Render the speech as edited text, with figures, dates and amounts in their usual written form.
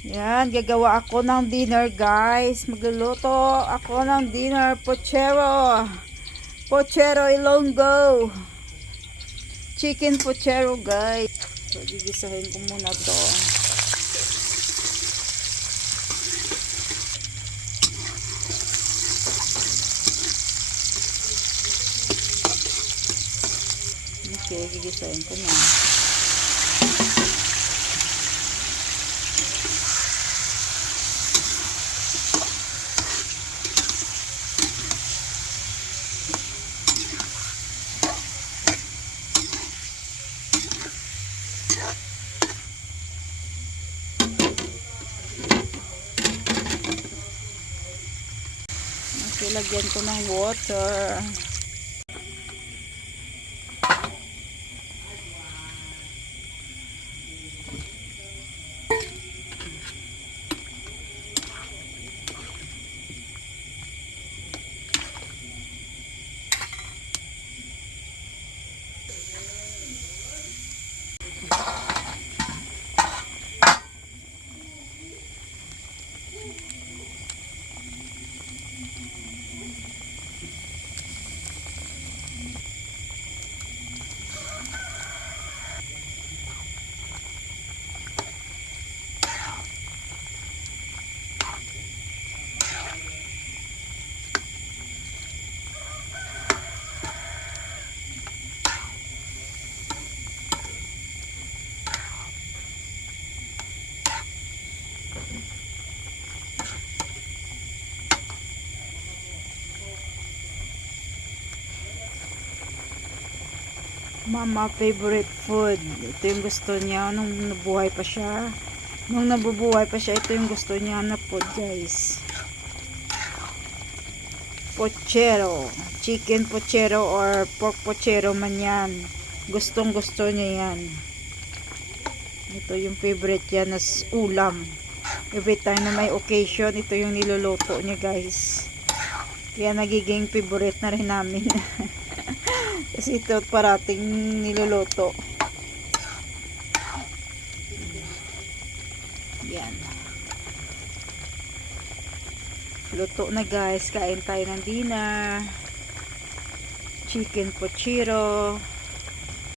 Yan, gagawa ako ng dinner guys. Magluluto ako ng dinner. Pochero. Pochero Ilonggo. Chicken pochero guys. So, gigisahin ko muna to. Okay, gigisahin ko na. Okay, lagyan ko ng water. Mama favorite food. Ito yung gusto niya nung nabuhay pa siya. Nung nabubuhay pa siya, ito yung gusto niya na food guys. Pochero. Chicken pochero or pork pochero man yan. Gustong gusto niya yan. Ito yung favorite yan na ulam. Every time na may occasion, ito yung niluluto niya guys. Kaya nagiging favorite na rin namin. Kasi ito parating niluluto. Yan. Luto na guys. Kain tayo ng dinner. Chicken pochero.